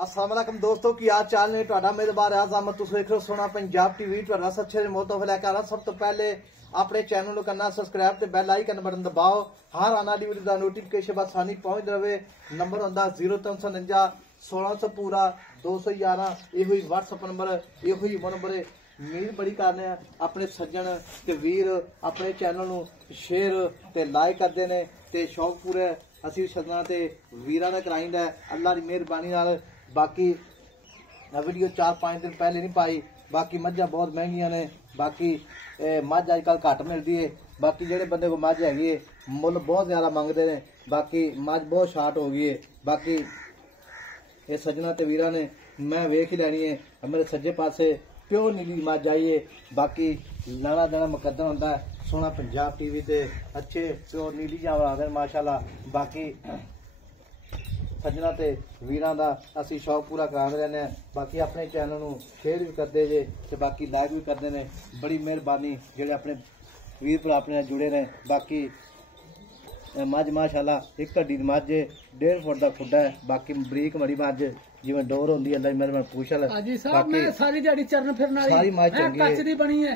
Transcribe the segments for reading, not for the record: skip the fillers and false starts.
अस्सलाम वालेकुम दोस्तों की हाल चाल ने ਤੁਹਾਡਾ ਮੇਜ਼ਬਾਨ ਆਜ਼ਮ ਤੁਸੀਂ ਦੇਖ ਰਹੇ ਹੋ ਸੋਨਾ ਪੰਜਾਬ ਟੀਵੀ ਤੁਹਾਡਾ ਸੱਚੇ ਮੋਤੋਫ ਲੈ ਕੇ ਆ ਸਭ ਤੋਂ ਪਹਿਲੇ ਆਪਣੇ ਚੈਨਲ ਨੂੰ ਕਰਨਾ ਸਬਸਕ੍ਰਾਈਬ ਤੇ ਬੈਲ ਆਈਕਨ ਬਟਨ ਦਬਾਓ ਹਰ ਆਉਣ ਵਾਲੀ ਵੀਡੀਓ ਦਾ ਨੋਟੀਫਿਕੇਸ਼ਨ ਬਸ ਸਾਨੀ ਪਹੁੰਚ ਰਵੇ ਨੰਬਰ ਹੁੰਦਾ 0349 1600 पूरा 211 ਇਹੋ ਹੀ WhatsApp ਨੰਬਰ ਇਹੋ ਹੀ ਨੰਬਰ ਉਮੀਦ ਬੜੀ ਕਰਨੇ ਆ ਆਪਣੇ ਸੱਜਣ ਤੇ ਵੀਰ ਆਪਣੇ ਚੈਨਲ ਨੂੰ ਸ਼ੇਅਰ ਤੇ ਲਾਈਕ ਕਰਦੇ ਨੇ ਤੇ ਸ਼ੌਕ ਪੂਰੇ ਅਸੀਂ ਸੱਜਣਾ ਤੇ ਵੀਰਾਂ ਦਾ ਕਰਾਈਂਦਾ ਅੱਲਾ ਦੀ ਮਿਹਰਬਾਨੀ ਨਾਲ बाकी वीडियो 4-5 दिन पहले नहीं पाई बाकी मझा बहुत महंगिया ने बाकी मझ अजकल घट मिलती है बाकी जेडे बंदे को मझ हैगी मुल बहुत ज्यादा मंगते हैं बाकी मझ बहुत शार्ट हो गई है बाकी ये सजना ते वीरा ने मैं वेख ही लैनी है मेरे सज्जे पासे प्योर नीली मझ आई है बाकी लाना देना मुकद्दर होंदा है सोना पंजाब टीवी ते अच्छे प्योर नीली जावा आते माशाल्लाह बाकी सजना ते वीरां दा असी शौक पूरा करांदे रहने बाकी अपने चैनल नूं शेयर भी करदे जे ते बाकी लाइक भी करदे ने बड़ी मेहरबानी जेड़े अपने वीर भरा अपने नाल जुड़े ने बाकी मझ माशाल्लाह एक हड्डी दी मझ 1.5 फुट दा खुड्डा है बाकी बरीक मड़ी मझ जिवें डोर होंदी अल्लाह दी मेहरबानी पूछल हाजी साहब मैं सारी दिहाड़ी चरण फिरन वाली सारी मझ चंगी कच्च दी बनी है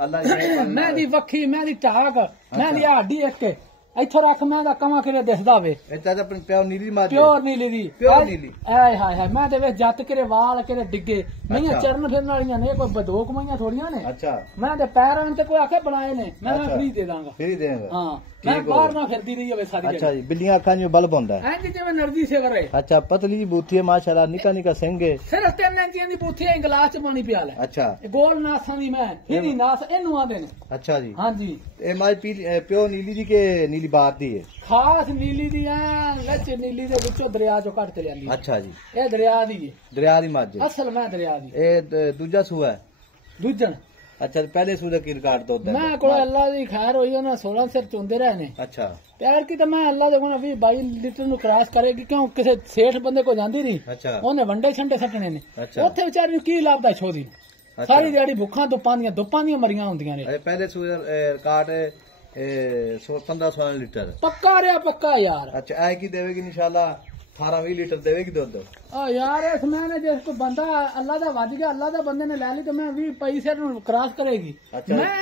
अल्लाह दी मेहरबानी मैं दी वक्खी मैं दी टाक मैं दी हड्डी एक इथों रख मैं दा कमा किरे दिसदा वे चाचा अपनी प्योर नीली मझ प्योर नीली दी प्योर नीली हाय हाय हाय मैं ते वे जत किरे वाल किरे डिगे मैं चरण फिरन वालियां ने कोई बदोक मईयां थोड़ियां ने अच्छा मैं ते पैरां ते कोई आखे बनाए ने मैं फ्री दे दांगा फ्री देंगे हां मैं बाहर ना फिरदी रही है सारी अच्छा जी बिल्लियां अखां में बल्ब होंदा है हां जी जिवें एनर्जी से करे अच्छा पतली जी बूथी है माशाल्लाह निका निका सिंह है सिर्फ 3 इंच दी बूथी है गिलास च पानी पिया ले अच्छा गोल नासां दी मैं हिनी नास इनू आंदे ने अच्छा जी हां जी ए मझ प्योर नीली दी के नीली बात दी है खास नीली दी लच नीली दे विचों दरिया चों कट के लियांदी अच्छा जी ए दरिया दी है दरिया दी मझ असल मैं दरिया दी ए दूजा सूआ है दूजन अच्छा पहले सूए दा की रिकॉर्ड दो मैं को अल्लाह दी खैर होई ना 16 सिर चुंदे रहे ने अच्छा प्यार की तो मैं अल्लाह दे कोना 22 लीटर नु क्रॉस करेगी क्यों किसी सेठ बंदे को जांदी रही अच्छा ओने वंडे छंडे सटने ने अच्छा ओथे बेचारी नु की लाभदा छोदी सारी दिहाड़ी भुखा दुपां दी मरियां हुंदियां ने पहले सूए रिकॉर्ड 15-16 लीटर पक्का रहा पक्का यार अच्छा ऐ की देवेगी इंशाल्लाह 18-20 लीटर देवेगी दूध यार इस महीने जिस को बंदा अल्लाह दा वज गया अल्लाह दा बंदे ने लै ली तो मैं 20 पैसे क्रॉस करेगी अच्छा। मैं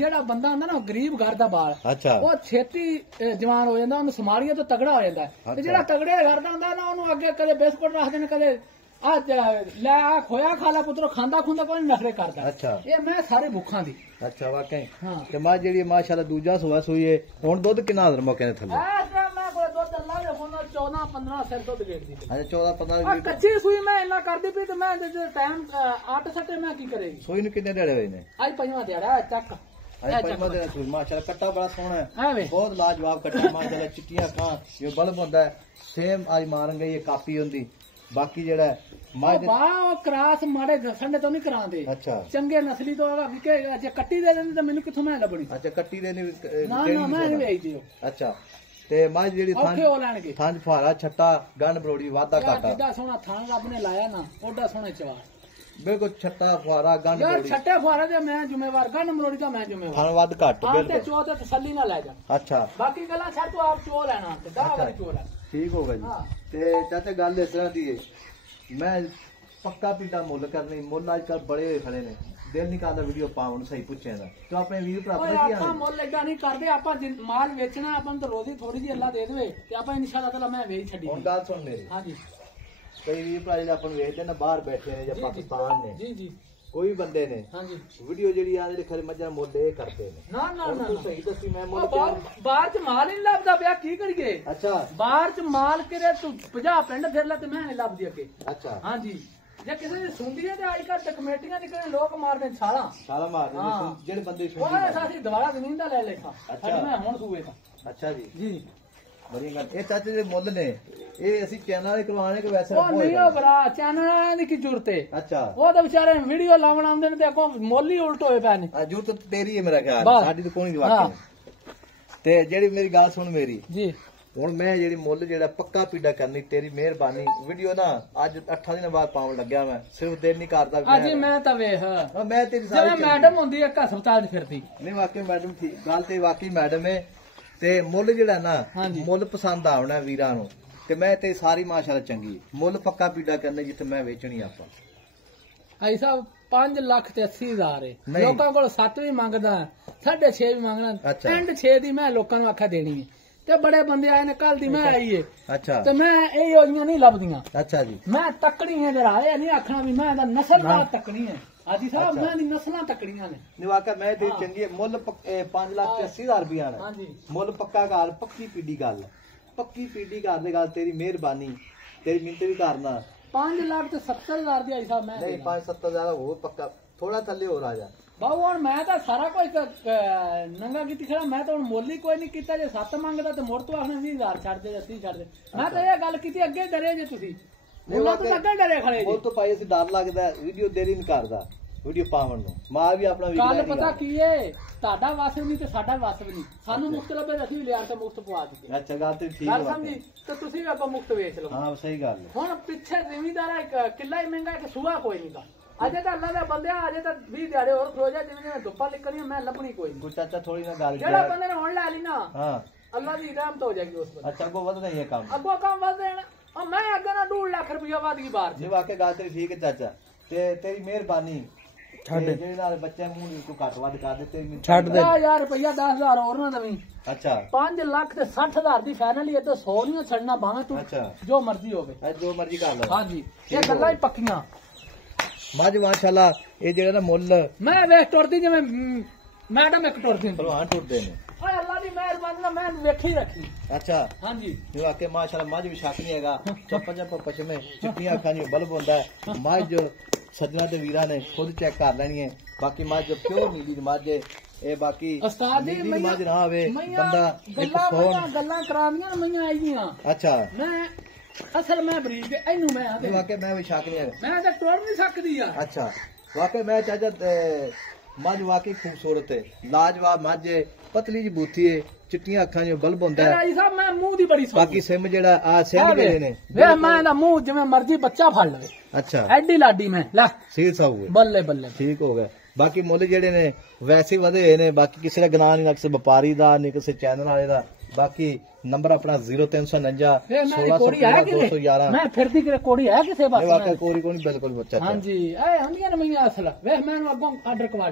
जेड़ा बंदा हुंदा ना गरीब घर दा बाल अच्छा वो छेती जवान हो जांदा ओनु समारिया तो तगड़ा हो जांदा ते जेड़ा तगड़े घर दा हुंदा ना ओनु अगे कदे बिस्कुट रख देने कदे लै खोया खा ला पुत्रो खांदा खुंदा कोई नखरे करदा अच्छा ये मैं सारे भुखा दी अच्छा वाकई हां ते मां जेडी माशाल्लाह दूजा सुआ सुई है हुन दुध कितना हदर मौके ने थल्ले मैं कोई दुध अल्लाह दे फोन 14-15 सिर दुध गेट दी अच्छा 14-15 लीटर कच्ची सुई मैं इना कर दी पई ते मैं टाइम 8 सटे मैं की करेगी सुई नु कितने दिहाड़े होए ने आज पंजवा दिहाड़ा चक माशाल्लाह कट्टा बड़ा सोहना है बहुत लाजवाब कट्टा माशाल्लाह चिट्टियां अखां ये बल्ब होंदा है सेम आज मारन गई ये कापी होंदी बाकी जेड़ा क्रास माड़े संडे तो नहीं करांदे अच्छा चंगे नस्ली तो विकेगा जे कट्टी दे देंदे तो मेनू किथों मैं लबनी अच्छा कट्टी देनी ना ना मैं नहीं भेज दियो अच्छा ते मां जेड़ी थां फुहारा छट्टा गंड बरोड़ी वादा काटा जिद्दा सोना थां रब ने लाया ना ओडा सोना चवार बिल्कुल छट्टा फुहारा गंड बरोड़ी छट्टे फुहारे दे मैं जिम्मेवार गंड बरोड़ी दा मैं जिम्मेवार थां वद घट बिल्कुल ते चो ते तसल्ली ना ले जा अच्छा बाकी गल्ला छड़ तू आप चो लेना ते 10 वाली चो ले ठीक होगा जी ते चाचा गल इस तरह दी है मैं पक्का पिंडा मुल करनी मुल आजकल बड़े खड़े ने दिल नहीं करता वीडियो पावन सही पूछे दा तो अपने वीर भरा अपने की हाल मुल लगा नहीं करदे आपा माल बेचना अपन तो रोजी थोड़ी जी अल्लाह दे देवे ते आपा इंशाल्लाह ताला मैं वेच छडी हुन गल सुन मेरी हां जी कई वीर भरा जे अपन वेचदे ना बाहर बैठे ने या पाकिस्तान ने जी जी कोई बंदे ने हां जी वीडियो जेडी आ जेडी खरे मजा मुल दे करते ने ना ना ना तू सही दसी मैं मुल बाहर च माल नहीं लभदा पिया की करिए अच्छा बाहर च माल करे तू 50 पिंड फिर ले ते मैं नहीं लभदी अगे अच्छा हां जी जे किसी ने सुंदी है ते आजकल कमेटियां निकले लोग मारदे छाला मारदे जेडे बंदे सुंदी ओए सासी दवारा जमीन दा ले लेखा अच्छा मैं हुन सूए दा अच्छा जी जी बड़ी गल ए चाचे दे मुल ने ए असि चैनल वाले करवाने के वैसे ओ नहीं ओ भरा चैनल दी की जरूरत है अच्छा वो तो बेचारे वीडियो लावण आंदे ने ते अगों मुल ही उल्ट होए पै ने जरूरत तेरी है मेरा ख्याल साडी तो कोई नहीं वाकई ते जेडी मेरी गल सुन मेरी जी हुन मैं जेडी मुल जेड़ा पक्का पीड़ा करनी तेरी मेहरबानी वीडियो ना आज 8 दिन बाद पाउन लगया मैं सिर्फ दिल नहीं करदा आज मैं ता वेख मैं तेरी सारी मैडम हुंदी एक अस्पताल च फिरदी नहीं वाकई मैडम ठीक गल ते वाकई मैडम है ते मुल जेड़ा ना मुल पसंद आवना वीरां नूं ਤੇ ਮੈਂ ਤੇ ਸਾਰੀ ਮਾਸ਼ਾਅੱਲਾ ਚੰਗੀ ਮੁੱਲ ਪੱਕਾ ਪੀੜਾ ਕਰਨੇ ਜਿੱਥੇ ਮੈਂ ਵੇਚਣੀ ਆਪਾਂ ਆਈ ਸਾਹਿਬ 5,80,000 ਹੈ ਲੋਕਾਂ ਕੋਲ 7 ਵੀ ਮੰਗਦਾ 6.5 ਵੀ ਮੰਗਣਾ ਐਂਡ 6 ਦੀ ਮੈਂ ਲੋਕਾਂ ਨੂੰ ਆਖਿਆ ਦੇਣੀ ਹੈ ਤੇ ਬੜੇ ਬੰਦੇ ਆਏ ਨੇ ਕੱਲ ਦੀ ਮੈਂ ਆਈ ਏ ਤੇ ਮੈਂ ਇਹ ਯੋਜਨਾ ਨਹੀਂ ਲੱਭਦੀਆਂ ਅੱਛਾ ਜੀ ਮੈਂ ਤੱਕੜੀ ਹੈ ਜਰਾ ਇਹ ਨਹੀਂ ਆਖਣਾ ਵੀ ਮੈਂ ਇਹਦਾ ਨਸਲਵਾਰ ਤੱਕਣੀ ਹੈ ਆਜੀ ਸਾਹਿਬ ਮੈਂ ਦੀ ਨਸਲਾਂ ਤੱਕੜੀਆਂ ਨੇ ਨਹੀਂ ਵਾਕਾ ਮੈਂ ਤੇ ਚੰਗੀ ਮੁੱਲ 5,80,000 ਰੁਪਇਆ ਨੇ ਹਾਂਜੀ ਮੁੱਲ ਪੱਕਾ ਗੱਲ ਪੱਕੀ ਪੀੜੀ ਗੱਲ ਪੱਕੀ ਪੀੜੀ ਕਰ ਦੇ ਗੱਲ ਤੇਰੀ ਮਿਹਰਬਾਨੀ ਤੇਰੀ ਮਿੰਟ ਵੀ ਕਰਨਾ 5,70,000 ਦੀ ਆਈ ਸਾਹਿਬ ਮੈਂ ਨਹੀਂ 5,70,000 ਹੋਰ ਪੱਕਾ ਥੋੜਾ ਥੱਲੇ ਹੋਰ ਆ ਜਾ ਬਾਹੂ ਹੁਣ ਮੈਂ ਤਾਂ ਸਾਰਾ ਕੁਝ ਨੰਗਾ ਕੀਤੀ ਖੜਾ ਮੈਂ ਤਾਂ ਹੁਣ ਮੁੱਲ ਹੀ ਕੋਈ ਨਹੀਂ ਕੀਤਾ ਜੇ 7 ਮੰਗਦਾ ਤੇ ਮੁੜ ਤੋਂ ਆਖਣਾ 20,000 ਛੱਡ ਦੇ 30 ਛੱਡ ਦੇ ਮੈਂ ਤਾਂ ਇਹ ਗੱਲ ਕੀਤੀ ਅੱਗੇ ਡਰੇ ਜੇ ਤੁਸੀਂ ਮੁੱਲਾਂ ਤੋਂ ਅੱਗੇ ਡਰੇ ਖੜੇ ਜੀ ਉਹ ਤੋਂ ਭਾਈ ਅਸੀਂ ਡਰ ਲੱਗਦਾ ਵੀਡੀਓ ਦੇਰੀ ਨਹੀਂ ਕਰਦਾ ਵੀਡੀਓ ਪਾਵਣ ਨੂੰ ਮਾਂ ਵੀ ਆਪਣਾ ਗੱਲ ਪਤਾ ਕੀ ਏ ਤੁਹਾਡਾ ਵਾਸਬ ਨਹੀਂ ਤੇ ਸਾਡਾ ਵਾਸਬ ਨਹੀਂ ਸਾਨੂੰ ਮੁਫਤ ਲੱਭੇ ਅਸੀਂ ਲਿਆ ਤੇ ਮੁਫਤ ਪਵਾ ਦਿੱਤੀ ਅੱਛਾ ਗੱਲ ਤੇ ਠੀਕ ਹੈ ਸਮਝੀ ਤੇ ਤੁਸੀਂ ਵੀ ਅੱਗੋਂ ਮੁਫਤ ਵੇਚ ਲਓ ਹਾਂ ਸਹੀ ਗੱਲ ਹੁਣ ਪਿੱਛੇ ਜ਼ਿਮੀਂਦਾਰ ਇੱਕ ਕਿੱਲਾ ਹੀ ਮਹਿੰਗਾ ਇੱਕ ਸੂਆ ਕੋਈ ਨਹੀਂ ਦਾ ਅਜੇ ਤਾਂ ਅੱਲਾ ਦਾ ਬੰਦਿਆ ਅਜੇ ਤਾਂ 20 ਦਿਹਾੜੇ ਹੋਰ ਖਲੋ ਜਾ ਜਿਵੇਂ ਦੁੱਪਾ ਨਿਕਲਣੀ ਮੈਂ ਲੱਭਣੀ ਕੋਈ ਨਹੀਂ ਚਾਚਾ ਥੋੜੀ ਨਾ ਗੱਲ ਜਿਹੜਾ ਬੰਦੇ ਨੇ ਹੁਣ ਲੈ ਲਈ ਨਾ ਹਾਂ ਅੱਲਾ ਦੀ ਰਹਿਮਤ ਹੋ ਜਾਏਗੀ ਉਸ ਬੰਦੇ ਅੱਛਾ ਅੱਗੋਂ ਵਧਦਾ ਹੀ ਹੈ ਕੰਮ ਅੱਗੋਂ ਕੰਮ ਵਧ ਦੇਣਾ ਉਹ ਮੈਂ ਅੱਗੇ ਨਾ 2 ਲੱਖ ਰੁਪਇਆ ਵਧ ਗਈ ਬਾਹਰ ਜੀ ਵਾਕਿਆ ਗੱਲ ਤੇਰੀ ਠੀਕ ਹੈ ਚਾਚਾ ਤੇ ਤੇਰੀ ਮਿਹਰਬਾਨੀ ਛੱਡ ਜਿਹੜੇ ਨਾਲ ਬੱਚੇ ਮੂੰਹ ਨੂੰ ਘੱਟ ਵੱਧ ਕਰ ਦੇ ਤੇਰੀ ਛੱਡ ਦੇ 1000 ਰੁਪਇਆ 10,000 ਹੋਰ ਨਾ ਦਵੀਂ ਅੱਛਾ 5 ਲੱਖ ਤੇ 60,000 ਦੀ ਫਾਈਨਲ ਹੀ ਹੈ ਤੇ 100 ਨਹੀਂ ਛੱਡਣਾ ਬਾਹਾਂ ਤੂੰ ਜੋ ਮਰਜ਼ੀ ਹੋਵੇ ਜੋ ਮਰਜ਼ੀ ਕਰ ਲਓ ਹਾਂਜੀ ਇਹ ਗੱਲਾਂ ਹੀ ਪੱਕੀਆਂ ਮੱਝ ਮਾਸ਼ਾਅੱਲਾ ਇਹ ਜਿਹੜਾ ਨਾ ਮੁੱਲ ਮੈਂ ਵੇਖ ਟੁਰਦੀ ਜਿਵੇਂ ਮੈਡਮ ਇੱਕ ਟੁਰਦੀ ਭਲਵਾਨ ਟੁਰਦੇ ਨੇ ਓਏ ਅੱਲਾ ਦੀ ਮਿਹਰਬਾਨੀ ਨਾਲ ਮੈਂ ਵੇਖੀ ਰੱਖੀ ਅੱਛਾ ਹਾਂਜੀ ਜੋ ਆਕੇ ਮਾਸ਼ਾਅੱਲਾ ਮੱਝ ਵੀ ਸ਼ੱਕ ਨਹੀਂ ਹੈਗਾ ਚੱਪ ਪਛਮੇ ਚਿੱਟੀਆਂ ਅੱਖਾਂ ਦੀ ਬਲਬ ਹੁੰਦਾ ਹੈ ਮੱਝ ਸੱਜਣਾ ਤੇ ਵੀਰਾਂ ਨੇ ਖੁਦ ਚੈੱਕ ਕਰ ਲੈਣੀ ਹੈ ਬਾਕੀ ਮੱਝ ਪਿਓਰ ਨੀਲੀ ਮੱਝ ਇਹ ਬਾਕੀ ਉਸਤਾਦ ਜੀ ਮੱਝ ਨਾ ਹੋਵੇ ਬੰਦਾ ਗੱਲਾਂ ਕਰਾਉਂਦੀਆਂ ਮਈਆਂ ਆਈਆਂ ਅੱਛਾ ਮੈਂ ਅਸਲ ਮੈਂ ਬਰੀਕ ਇਹਨੂੰ ਮੈਂ ਆਦੇ ਵਾਕਿਆ ਮੈਂ ਵੀ ਸ਼ੱਕ ਨਹੀਂ ਹੈ ਮੈਂ ਤਾਂ ਟੁਰ ਨਹੀਂ ਸਕਦੀ ਯਾਰ ਅੱਛਾ ਵਾਕਿਆ ਮੈਂ ਚਾਚਾ ਮੱਝ ਵਾਕਈ ਖੂਬਸੂਰਤ ਹੈ ਲਾਜਵਾਬ ਮੱਝ ਹੈ ਪਤਲੀ ਜੀ ਬੂਥੀ ਹੈ ਚਿੱਟੀਆਂ ਅੱਖਾਂ ਜਿਹਾ ਬਲਬ ਹੁੰਦਾ ਹੈ ਰਾਜੀ ਸਾਹਿਬ ਮੈਂ ਮੂੰਹ ਦੀ ਬੜੀ ਸੋਹਣੀ ਬਾਕੀ ਸਿਮ ਜਿਹੜਾ ਆ ਸਿੰਘ ਜਿਹੜੇ ਨੇ ਵੇ ਮੈਂ ਦਾ ਮੂੰਹ ਜਿਵੇਂ ਮਰਜ਼ੀ ਬੱਚਾ ਫੜ ਲਵੇ ਅੱਛਾ ਐਡੀ ਲਾਡੀ ਮੈਂ ਲੈ ਸੀਲ ਸਾਊ ਬੱਲੇ ਬੱਲੇ ਠੀਕ ਹੋ ਗਿਆ ਬਾਕੀ ਮੁੱਲ ਜਿਹੜੇ ਨੇ ਵੈਸੇ ਵਧੇ ਹੋਏ ਨੇ ਬਾਕੀ ਕਿਸੇ ਦਾ ਗਨਾਹ ਨਹੀਂ ਨਾ ਕਿਸੇ ਵਪਾਰੀ ਦਾ ਨਹੀਂ ਕਿਸੇ ਚੈਨਲ ਵਾਲੇ ਦਾ ਬਾਕੀ ਨੰਬਰ ਆਪਣਾ 0349 16 ਮੈਂ ਫਿਰਦੀ ਕਿ ਕੋੜੀ ਹੈ ਕਿਸੇ ਪਾਸੇ ਵਾਕਿਆ ਕੋਰੀ ਕੋਣੀ ਬਿਲਕੁਲ ਬੱਚਾ ਹਾਂਜੀ ਇਹ ਹੁੰਦੀਆਂ ਨੇ ਮਈਆਂ ਅਸਲ ਵੇਖ ਮੈਨੂੰ ਅੱਗੋਂ ਆਰਡਰ ਕਰਵਾ